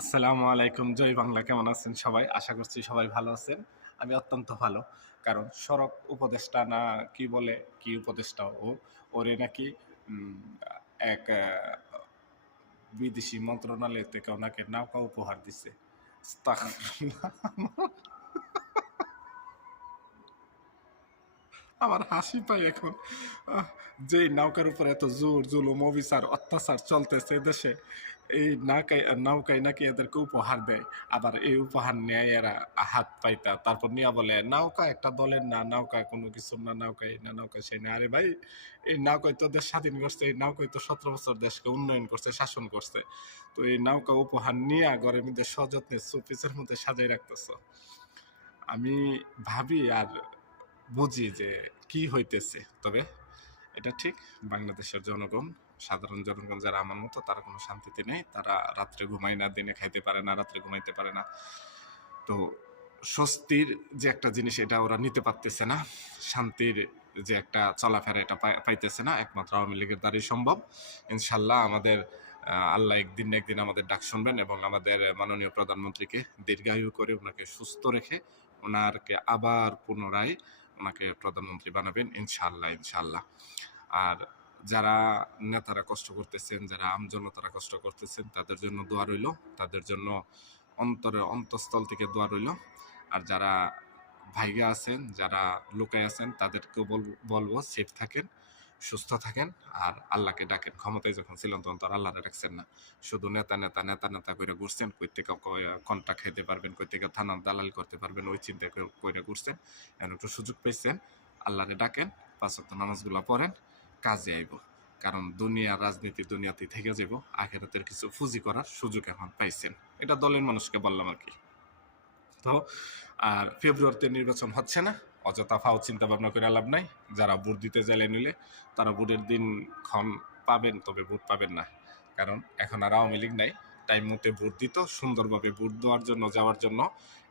আসসালামু আলাইকুম। জয় বাংলা। কেমন আছেন সবাই? আশা করছি সবাই ভালো আছেন। আমি অত্যন্ত ভালো। কারণ সড়ক উপদেষ্টা না কি বলে, কি উপদেষ্টা ও? ওরে নাকি উম এক বিদেশি মন্ত্রণালয় থেকে ওনাকে নৌকা উপহার দিছে। আস্তাগফিরুল্লাহ! আমার হাসি পায় এখন। যেই নৌকার উপর এত জোর জুলুম অবিচার অত্যাচার চলতেছে দেশে, এই নৌকায় নাকি এদেরকে উপহার দেয়। আবার এই উপহার নেয় এরা হাত পাইতা, তারপর নিয়ে বলে নৌকা একটা দলের না, নৌকা কোনো কিছুর না, নৌকায় না, নৌকা সেই না। আরে ভাই, এই নৌকায় তো দেশ স্বাধীন করছে, এই নৌকায় তো 17 বছর দেশকে উন্নয়ন করছে, শাসন করছে। তো এই নৌকা উপহার নিয়ে ঘরের মধ্যে সযত্নে শোপিসের মধ্যে সাজাই রাখতেছ। আমি ভাবি আর বুঝি যে কি হইতেছে। তবে এটা ঠিক, বাংলাদেশের জনগণ, সাধারণ জনগণ যারা আমার মতো, তারা কোনো শান্তিতে নেই। তারা রাত্রে ঘুমায় না, দিনে খাইতে পারে না, রাত্রে ঘুমাইতে পারে না। তো স্বস্তির যে একটা জিনিস, এটা ওরা নিতে পারতেছে না। শান্তির যে একটা চলাফেরা, এটা পাইতেছে না। একমাত্র আওয়ামী লীগের দ্বারাই সম্ভব। ইনশাল্লাহ আমাদের আল্লাহ একদিন না একদিন আমাদের ডাক শুনবেন এবং আমাদের মাননীয় প্রধানমন্ত্রীকে দীর্ঘায়ু করে, ওনাকে সুস্থ রেখে, ওনারকে আবার পুনরায় ওনাকে প্রধানমন্ত্রী বানাবেন ইনশাল্লাহ, ইনশাল্লাহ। আর যারা নেতারা কষ্ট করতেছেন, যারা আমজনতারা কষ্ট করতেছেন, তাদের জন্য দোয়া রইল, তাদের জন্য অন্তঃস্থল থেকে দোয়া রইল। আর যারা ভাইগা আছেন, যারা লুকায় আছেন, তাদেরকেও বলবো সেফ থাকেন, সুস্থ থাকেন, আর আল্লাহকে ডাকেন। ক্ষমতায় যখন ছিলেন তখন তো আর আল্লাহরে রাখছেন না। শুধু নেতা নেতা নেতা নেতা করে ঘুরছেন, কই থেকে কন্ট্রাক্ট খাইতে পারবেন, কই থেকে থানার দালাল করতে পারবেন, ওই চিন্তা করে ঘুরছেন। এখন একটু সুযোগ পেয়েছেন, আল্লাহরে ডাকেন, 5 ওয়াক্ত নামাজগুলো পড়েন, কাজে আইব। কারণ দুনিয়া রাজনীতি দুনিয়াতেই থেকে যাব, আখেরাতের কিছু ফুজি করার সুযোগ এখন পাইছেন। এটা দলের মানুষকে বললাম আর কি। তো আর ফেব্রুয়ারিতে নির্বাচন হচ্ছে না, অযথা ফাও চিন্তা ভাবনা করে লাভ নাই। যারা ভোট দিতে চাইলে নিলে তারা ভোটের দিন ক্ষণ পাবেন, তবে ভোট পাবেন না। কারণ এখন আর আওয়ামী লীগ নাই। টাইম মতো ভোট দিত, সুন্দরভাবে ভোট দেওয়ার জন্য, যাওয়ার জন্য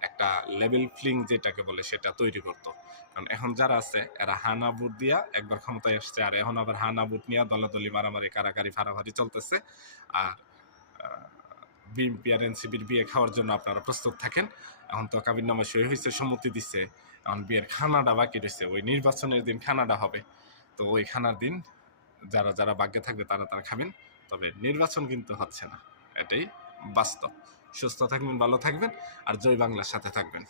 একটা লেভেল ফ্লিং যেটাকে বলে সেটা তৈরি করতো। কারণ এখন যারা আছে এরা হানা ভোট দিয়া একবার ক্ষমতায় আসছে, আর এখন আবার হানা ভোট নিয়ে দলাদলি মারামারি কারাকারি ফারাফারি চলতেছে। আর বিএনপি আর এনসিপির বিয়ে খাওয়ার জন্য আপনারা প্রস্তুত থাকেন। এখন তো কাবিননামা সই হয়েছে, সম্মতি দিচ্ছে, এখন বিয়ের খানাটা বাকি রয়েছে। ওই নির্বাচনের দিন খানাটা হবে। তো ওই খানার দিন যারা যারা ভাগ্যে থাকবে তারা তারা খাবেন। তবে নির্বাচন কিন্তু হচ্ছে না, এটাই বাস্তব। সুস্থ থাকবেন, ভালো থাকবেন, আর জয় বাংলার সাথে থাকবেন।